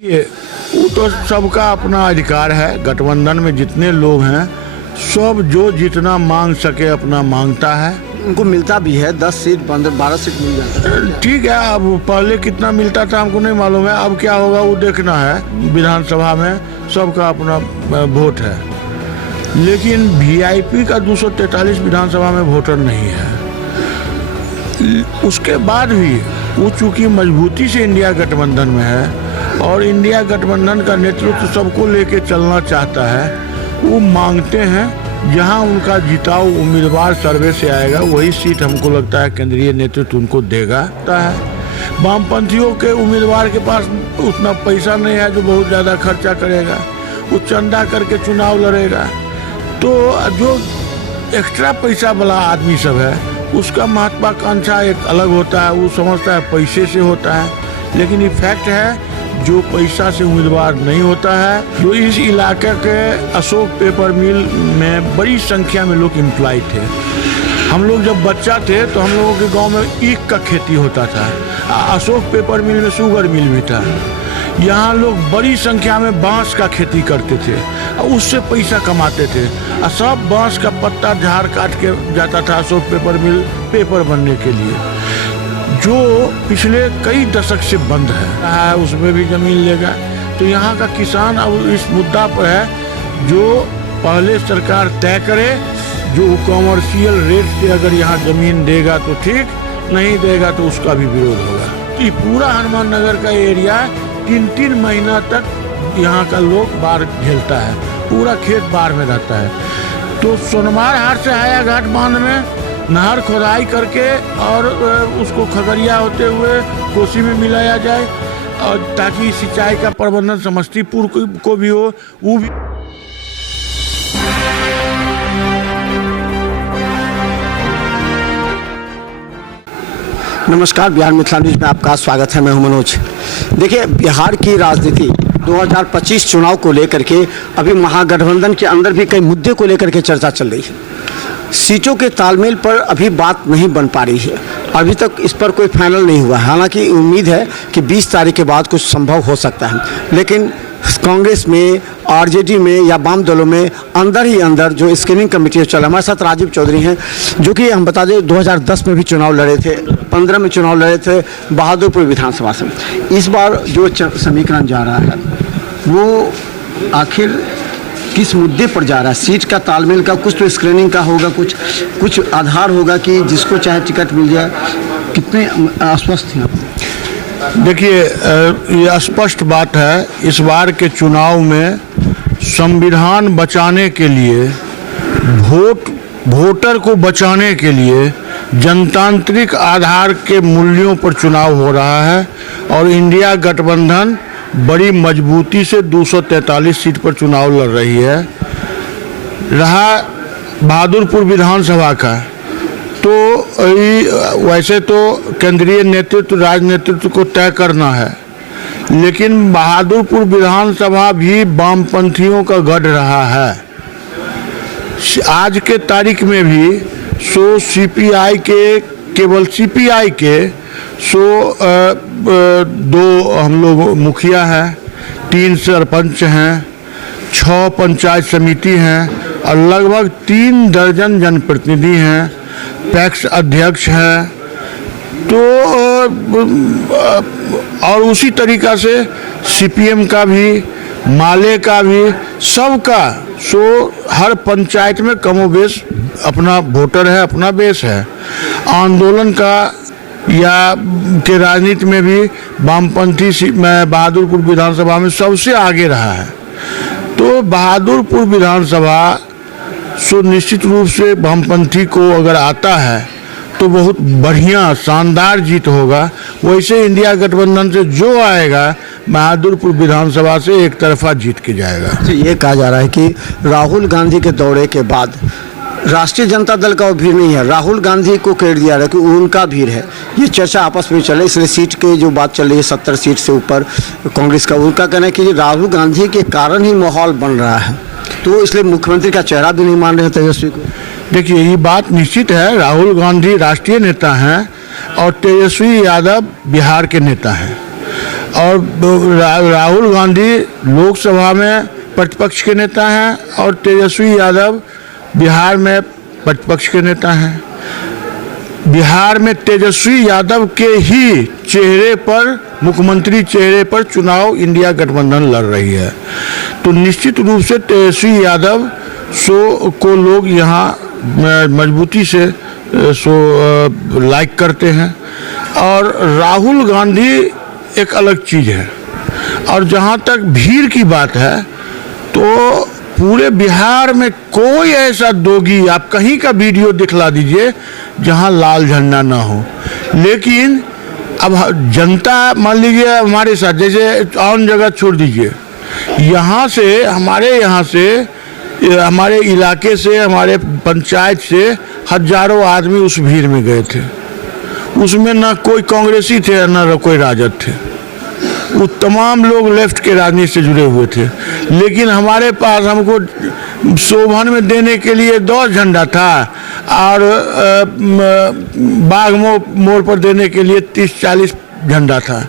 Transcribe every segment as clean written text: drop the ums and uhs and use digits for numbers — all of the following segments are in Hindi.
ये वो तो सबका अपना अधिकार है। गठबंधन में जितने लोग हैं सब जो जितना मांग सके अपना मांगता है। उनको मिलता भी है 10 सीट 12 सीट मिल जाता है। ठीक है, अब पहले कितना मिलता था हमको नहीं मालूम है, अब क्या होगा वो देखना है। विधानसभा में सबका अपना वोट है, लेकिन वीआईपी का 243 विधानसभा में वोटर नहीं है। उसके बाद भी वो चूंकि मजबूती से इंडिया गठबंधन में है और इंडिया गठबंधन का नेतृत्व सबको लेके चलना चाहता है, वो मांगते हैं जहां उनका जिताऊ उम्मीदवार सर्वे से आएगा वही सीट हमको लगता है केंद्रीय नेतृत्व उनको देगा। वामपंथियों के उम्मीदवार के पास उतना पैसा नहीं है जो बहुत ज़्यादा खर्चा करेगा, वो चंदा करके चुनाव लड़ेगा। तो जो एक्स्ट्रा पैसा वाला आदमी सब है उसका महत्वाकांक्षा एक अलग होता है, वो समझता है पैसे से होता है, लेकिन ये फैक्ट है जो पैसा से उम्मीदवार नहीं होता है। जो इस इलाके के अशोक पेपर मिल में बड़ी संख्या में लोग एम्प्लॉय थे। हम लोग जब बच्चा थे तो हम लोगों के गांव में ईख का खेती होता था, अशोक पेपर मिल में शुगर मिल भी था। यहाँ लोग बड़ी संख्या में बांस का खेती करते थे और उससे पैसा कमाते थे। सब बांस का पत्ता झाड़ काट के जाता था अशोक पेपर मिल पेपर बनने के लिए, जो पिछले कई दशक से बंद है। उसमें भी जमीन लेगा। तो यहाँ का किसान अब इस मुद्दा पर है जो पहले सरकार तय करे, जो कॉमर्शियल रेट से अगर यहाँ जमीन देगा तो ठीक, नहीं देगा तो उसका भी विरोध होगा। ये पूरा हनुमान नगर का एरिया 3-3 महीना तक यहाँ का लोग बाढ़ झेलता है, पूरा खेत बाढ़ में रहता है। तो सोनमार हाट से हाया घाट बांध में नहर खोदाई करके और उसको खगड़िया होते हुए कोसी में मिलाया जाए, और ताकि सिंचाई का प्रबंधन समस्तीपुर को भी हो। वो भी नमस्कार, बिहार मिथिला न्यूज में आपका स्वागत है। मैं हूं मनोज। देखिए, बिहार की राजनीति 2025 चुनाव को लेकर के अभी महागठबंधन के अंदर भी कई मुद्दे को लेकर के चर्चा चल रही है। सीटों के तालमेल पर अभी बात नहीं बन पा रही है, अभी तक इस पर कोई फाइनल नहीं हुआ है। हालांकि उम्मीद है कि 20 तारीख के बाद कुछ संभव हो सकता है, लेकिन कांग्रेस में, आरजेडी में या वाम दलों में अंदर ही अंदर जो स्क्रीनिंग कमेटी चल रहा है। हमारे साथ राजीव चौधरी हैं, जो कि हम बता दें 2010 में भी चुनाव लड़े थे, 15 में चुनाव लड़े थे बहादुरपुर विधानसभा से। इस बार जो समीकरण जा रहा है वो आखिर किस मुद्दे पर जा रहा है? सीट का तालमेल का कुछ तो स्क्रीनिंग का होगा, कुछ आधार होगा कि जिसको चाहे टिकट मिल जाए। कितने आश्वस्त हैं आप? देखिए, ये स्पष्ट बात है, इस बार के चुनाव में संविधान बचाने के लिए, वोटर को बचाने के लिए जनतांत्रिक आधार के मूल्यों पर चुनाव हो रहा है और इंडिया गठबंधन बड़ी मजबूती से 243 सीट पर चुनाव लड़ रही है। रहा बहादुरपुर विधानसभा का, तो वैसे तो केंद्रीय नेतृत्व राजनेतृत्व को तय करना है, लेकिन बहादुरपुर विधानसभा भी वामपंथियों का गढ़ रहा है। आज के तारीख में भी सीपीआई के, केवल सीपीआई के 2 हम लोग मुखिया हैं, 3 सरपंच हैं, 6 पंचायत समिति हैं और लगभग 3 दर्जन जनप्रतिनिधि हैं, पैक्स अध्यक्ष हैं। तो और उसी तरीक़ा से सीपीएम का भी, माले का भी, सबका हर पंचायत में कमोबेश अपना वोटर है, अपना बेस है। आंदोलन का या के राजनीति में भी वामपंथी बहादुरपुर विधानसभा में सबसे आगे रहा है। तो बहादुरपुर विधानसभा निश्चित रूप से वामपंथी को अगर आता है तो बहुत बढ़िया शानदार जीत होगा। वैसे इंडिया गठबंधन से जो आएगा बहादुरपुर विधानसभा से एक तरफा जीत के जाएगा। तो ये कहा जा रहा है कि राहुल गांधी के दौरे के बाद राष्ट्रीय जनता दल का भीड़ नहीं है, राहुल गांधी को क्रेडिट दिया रहा है कि उनका भीड़ है। ये चर्चा आपस में चले, इसलिए सीट के जो बात चल रही है 70 सीट से ऊपर कांग्रेस का, उनका कहना है कि राहुल गांधी के कारण ही माहौल बन रहा है, तो इसलिए मुख्यमंत्री का चेहरा भी नहीं मान रहे तेजस्वी को। देखिए, ये बात निश्चित है, राहुल गांधी राष्ट्रीय नेता हैं और तेजस्वी यादव बिहार के नेता हैं। और राहुल गांधी लोकसभा में प्रतिपक्ष के नेता हैं और तेजस्वी यादव बिहार में प्रतिपक्ष के नेता हैं। बिहार में तेजस्वी यादव के ही चेहरे पर, मुख्यमंत्री चेहरे पर चुनाव इंडिया गठबंधन लड़ रही है। तो निश्चित रूप से तेजस्वी यादव को लोग यहाँ मजबूती से लाइक करते हैं और राहुल गांधी एक अलग चीज़ है। और जहाँ तक भीड़ की बात है तो पूरे बिहार में कोई ऐसा दोगी, आप कहीं का वीडियो दिखला दीजिए जहाँ लाल झंडा ना हो। लेकिन अब जनता मान लीजिए हमारे साथ, जैसे और जगह छोड़ दीजिए, यहाँ से हमारे इलाके से, हमारे पंचायत से हजारों आदमी उस भीड़ में गए थे। उसमें ना कोई कांग्रेसी थे ना कोई राजद थे, वो तमाम लोग लेफ्ट के राजनीति से जुड़े हुए थे। लेकिन हमारे पास हमको शोभन में देने के लिए 10 झंडा था और बाग मोड़ पर देने के लिए 30-40 झंडा था।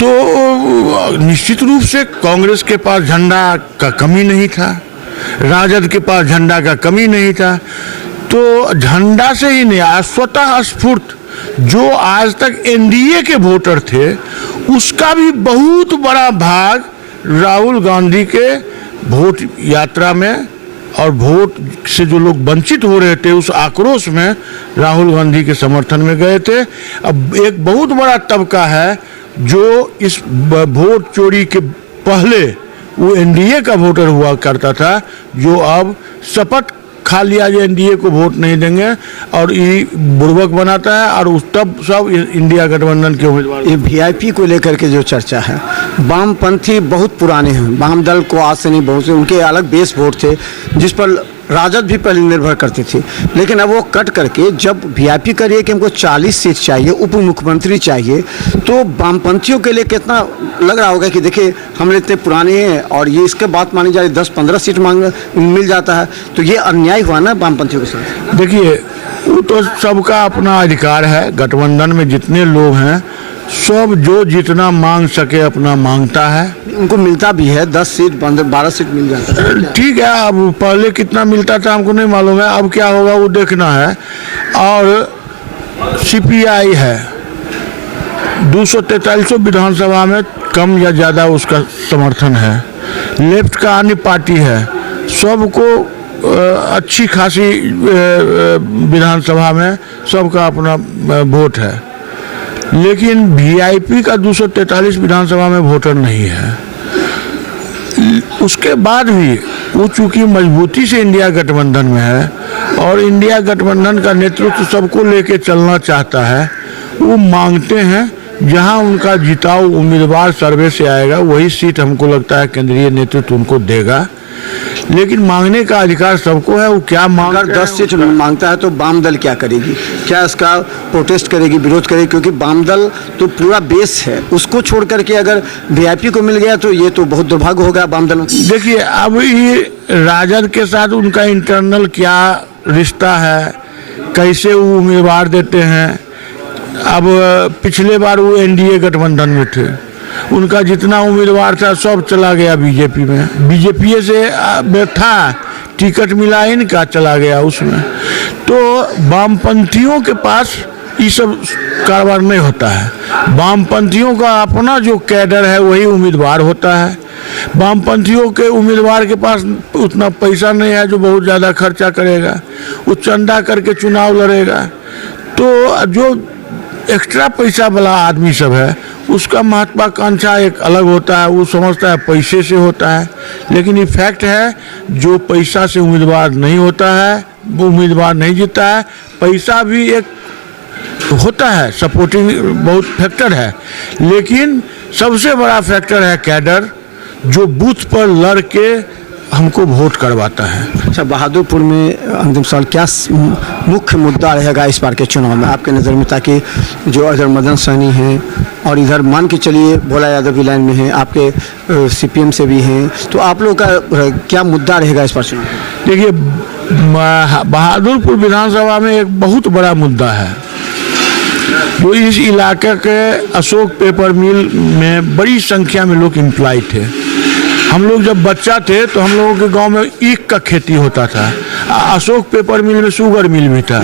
तो निश्चित रूप से कांग्रेस के पास झंडा का कमी नहीं था, राजद के पास झंडा का कमी नहीं था। तो झंडा से ही नहीं, स्वतः स्फूर्त जो आज तक एनडीए के वोटर थे उसका भी बहुत बड़ा भाग राहुल गांधी के वोट यात्रा में और वोट से जो लोग वंचित हो रहे थे उस आक्रोश में राहुल गांधी के समर्थन में गए थे। अब एक बहुत बड़ा तबका है जो इस वोट चोरी के पहले वो एनडीए का वोटर हुआ करता था, जो अब शपथ खा लिया जो एनडीए को वोट नहीं देंगे और ये बुड़बक बनाता है और उस तब सब इंडिया गठबंधन के उम्मीदवार। ये वीआईपी को लेकर के जो चर्चा है, वामपंथी बहुत पुराने हैं, वाम दल को आज से नहीं, बहुत से उनके अलग बेस वोट थे जिस पर राजद भी पहले निर्भर करती थी। लेकिन अब वो कट करके जब वीआईपी करिए कि हमको 40 सीट चाहिए, उप मुख्यमंत्री चाहिए, तो वामपंथियों के लिए कितना लग रहा होगा कि देखिए हम इतने पुराने हैं और ये इसके बात मानी जा रही 10-15 सीट मिल जाता है, तो ये अन्याय हुआ ना वामपंथियों के साथ। देखिए वो तो सबका अपना अधिकार है, गठबंधन में जितने लोग हैं सब जो जितना मांग सके अपना मांगता है, उनको मिलता भी है, 10 सीट 12 सीट मिल जाता है। ठीक है, अब पहले कितना मिलता था हमको नहीं मालूम है, अब क्या होगा वो देखना है। और सीपीआई है 243 विधानसभा में कम या ज़्यादा उसका समर्थन है। लेफ्ट का अन्य पार्टी है, सबको अच्छी खासी विधानसभा में सबका अपना वोट है। लेकिन वीआईपी का 243 विधानसभा में वोटर नहीं है। उसके बाद भी वो चूंकि मजबूती से इंडिया गठबंधन में है और इंडिया गठबंधन का नेतृत्व सबको लेके चलना चाहता है, वो मांगते हैं जहां उनका जिताऊ उम्मीदवार सर्वे से आएगा वही सीट हमको लगता है केंद्रीय नेतृत्व उनको देगा। लेकिन मांगने का अधिकार सबको है, वो क्या मांग। अगर 10 सीट मांगता है तो वाम दल क्या करेगी? क्या इसका प्रोटेस्ट करेगी, विरोध करेगी? क्योंकि वाम दल तो पूरा बेस है, उसको छोड़ करके अगर वीआईपी को मिल गया तो ये तो बहुत दुर्भाग्य होगा वाम दलों। देखिए अब ये राजद के साथ उनका इंटरनल क्या रिश्ता है, कैसे वो उम्मीदवार देते हैं। अब पिछले बार वो एनडीए गठबंधन में थे, उनका जितना उम्मीदवार था सब चला गया बीजेपी में, बीजेपी से था, टिकट मिला इनका चला गया उसमें। तो वामपंथियों के पास ये सब कारोबार नहीं होता है। वामपंथियों का अपना जो कैडर है वही उम्मीदवार होता है। वामपंथियों के उम्मीदवार के पास उतना पैसा नहीं है जो बहुत ज़्यादा खर्चा करेगा, वो चंदा करके चुनाव लड़ेगा। तो जो एक्स्ट्रा पैसा वाला आदमी सब है उसका महत्वाकांक्षा एक अलग होता है, वो समझता है पैसे से होता है। लेकिन ये फैक्ट है, जो पैसा से उम्मीदवार नहीं होता है वो उम्मीदवार नहीं जीतता है। पैसा भी एक होता है, सपोर्टिंग बहुत फैक्टर है, लेकिन सबसे बड़ा फैक्टर है कैडर, जो बूथ पर लड़ के हमको वोट करवाता है। अच्छा, बहादुरपुर में अंतिम सवाल, क्या मुख्य मुद्दा रहेगा इस बार के चुनाव में आपके नज़र में, ताकि जो अजर मदन सहनी हैं और इधर मान के चलिए भोला यादव भी लाइन में हैं, आपके सीपीएम से भी हैं, तो आप लोग का क्या मुद्दा रहेगा इस बार चुनाव में? देखिए बहादुरपुर विधानसभा में एक बहुत बड़ा मुद्दा है जो इस इलाके के अशोक पेपर मिल में बड़ी संख्या में लोग एम्प्लॉय थे। हम लोग जब बच्चा थे तो हम लोगों के गांव में ईख का खेती होता था। अशोक पेपर मिल में शुगर मिल भी था।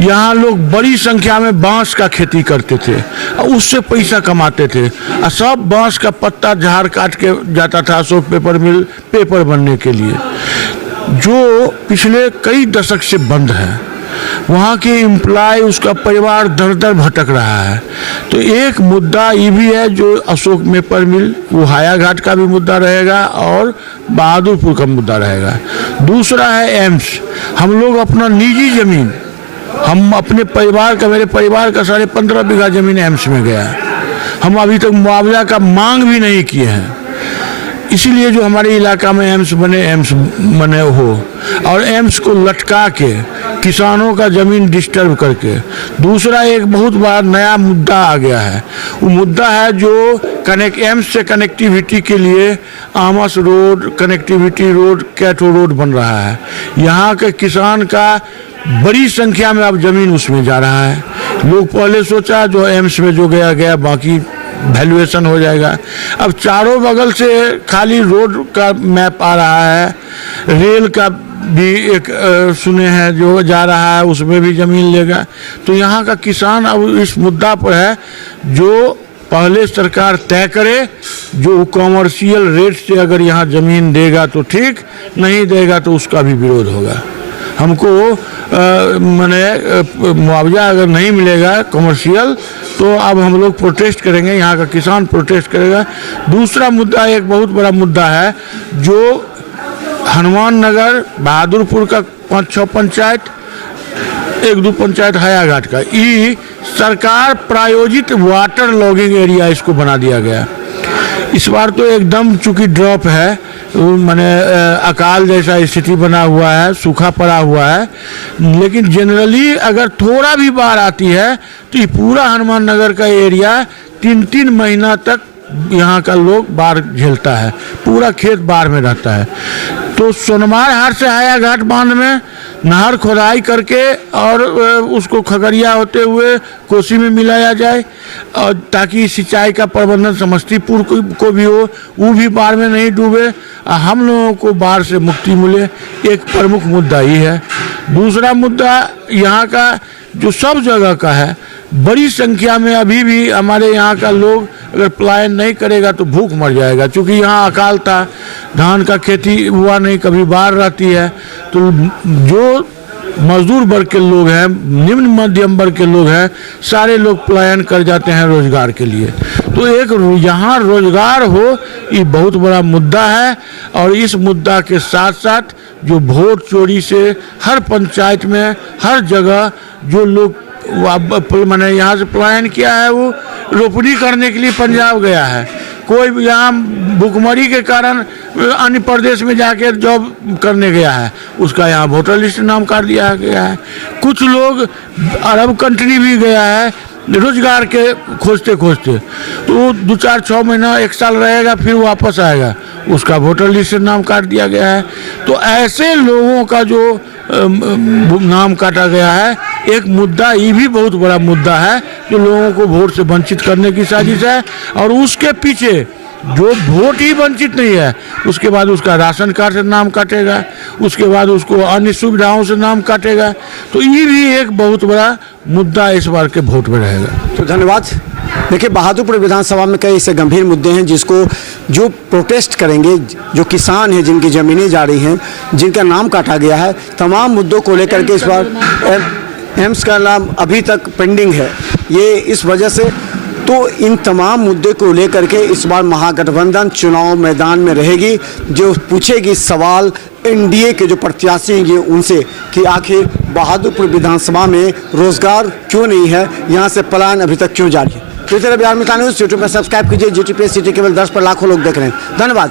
यहाँ लोग बड़ी संख्या में बांस का खेती करते थे और उससे पैसा कमाते थे। और सब बांस का पत्ता झाड़ काट के जाता था अशोक पेपर मिल पेपर बनने के लिए, जो पिछले कई दशक से बंद है। वहाँ के एम्प्लॉय, उसका परिवार दर दर भटक रहा है। तो एक मुद्दा ये भी है जो अशोक पेपर मिल, वो हायाघाट का भी मुद्दा रहेगा और बहादुरपुर का मुद्दा रहेगा। दूसरा है एम्स। हम लोग अपना निजी ज़मीन, हम अपने परिवार का, मेरे परिवार का 15.5 बीघा ज़मीन एम्स में गया। हम अभी तक मुआवजा का मांग भी नहीं किए हैं। इसीलिए जो हमारे इलाका में एम्स बने हो, और एम्स को लटका के किसानों का ज़मीन डिस्टर्ब करके। दूसरा एक बहुत बड़ा नया मुद्दा आ गया है। वो मुद्दा है जो एम्स से कनेक्टिविटी के लिए Amas road, connectivity road, Kaitho road बन रहा है। यहाँ के किसान का बड़ी संख्या में अब ज़मीन उसमें जा रहा है। लोग पहले सोचा जो एम्स में जो गया बाकी वैल्यूएशन हो जाएगा। अब चारों बगल से खाली रोड का मैप आ रहा है, रेल का भी एक सुने हैं जो जा रहा है, उसमें भी ज़मीन लेगा। तो यहाँ का किसान अब इस मुद्दा पर है जो पहले सरकार तय करे, जो कॉमर्शियल रेट से अगर यहाँ ज़मीन देगा तो ठीक, नहीं देगा तो उसका भी विरोध होगा। हमको माने मुआवजा अगर नहीं मिलेगा कमर्शियल, तो अब हम लोग प्रोटेस्ट करेंगे, यहाँ का किसान प्रोटेस्ट करेगा। दूसरा मुद्दा एक बहुत बड़ा मुद्दा है जो हनुमान नगर, बहादुरपुर का 5-6 पंचायत, 1-2 पंचायत हायाघाट का, ये सरकार प्रायोजित वाटर लॉगिंग एरिया इसको बना दिया गया। इस बार तो एकदम चूँकि ड्रॉप है, माने अकाल जैसा स्थिति बना हुआ है, सूखा पड़ा हुआ है। लेकिन जनरली अगर थोड़ा भी बाढ़ आती है तो ये पूरा हनुमान नगर का एरिया 3-3 महीना तक यहाँ का लोग बाढ़ झेलता है, पूरा खेत बाढ़ में रहता है। तो सोनमार हाट से हायाघाट बांध में नहर खोदाई करके और उसको खगड़िया होते हुए कोसी में मिलाया जाए, और ताकि सिंचाई का प्रबंधन समस्तीपुर को भी हो, वो भी बाढ़ में नहीं डूबे, हम लोगों को बाढ़ से मुक्ति मिले। एक प्रमुख मुद्दा ये है। दूसरा मुद्दा यहाँ का जो सब जगह का है, बड़ी संख्या में अभी भी हमारे यहाँ का लोग अगर पलायन नहीं करेगा तो भूख मर जाएगा। क्योंकि यहाँ अकाल था, धान का खेती हुआ नहीं, कभी बाढ़ रहती है। तो जो मजदूर वर्ग के लोग हैं, निम्न मध्यम वर्ग के लोग हैं, सारे लोग पलायन कर जाते हैं रोजगार के लिए। तो एक यहाँ रोजगार हो, ये बहुत बड़ा मुद्दा है। और इस मुद्दा के साथ साथ जो वोट चोरी से हर पंचायत में हर जगह जो लोग मैंने यहाँ से पलायन किया है, वो रोपनी करने के लिए पंजाब गया है। कोई यहाँ भुखमरी के कारण अन्य प्रदेश में जाके जॉब करने गया है, उसका यहाँ वोटर लिस्ट नाम काट दिया गया है। कुछ लोग अरब कंट्री भी गया है रोजगार के खोजते खोजते, तो वो 2-4-6 महीना 1 साल रहेगा, फिर वापस आएगा, उसका वोटर लिस्ट से नाम काट दिया गया है। तो ऐसे लोगों का जो नाम काटा गया है, एक मुद्दा ये भी बहुत बड़ा मुद्दा है जो लोगों को वोट से वंचित करने की साजिश है। और उसके पीछे जो वोट ही वंचित नहीं है, उसके बाद उसका राशन कार्ड से नाम काटेगा, उसके बाद उसको अन्य सुविधाओं से नाम काटेगा। तो ये भी एक बहुत बड़ा मुद्दा इस बार के वोट में रहेगा। तो धन्यवाद। देखिए, बहादुरपुर विधानसभा में कई ऐसे गंभीर मुद्दे हैं जिसको जो प्रोटेस्ट करेंगे, जो किसान हैं जिनकी ज़मीनें जा रही हैं, जिनका नाम काटा गया है, तमाम मुद्दों को लेकर के इस बार एम्स का नाम अभी तक पेंडिंग है। ये इस वजह से तो इन तमाम मुद्दे को लेकर के इस बार महागठबंधन चुनाव मैदान में रहेगी, जो पूछेगी सवाल एनडीए के जो प्रत्याशी हैं उनसे कि आखिर बहादुरपुर विधानसभा में रोजगार क्यों नहीं है, यहाँ से पलायन अभी तक क्यों जारी है। तो इस तरह बिहार मिल्क न्यूज़ यूट्यूब पर सब्सक्राइब कीजिए। GTPS सिटी केवल 10 पर लाखों लोग देख रहे हैं। धन्यवाद।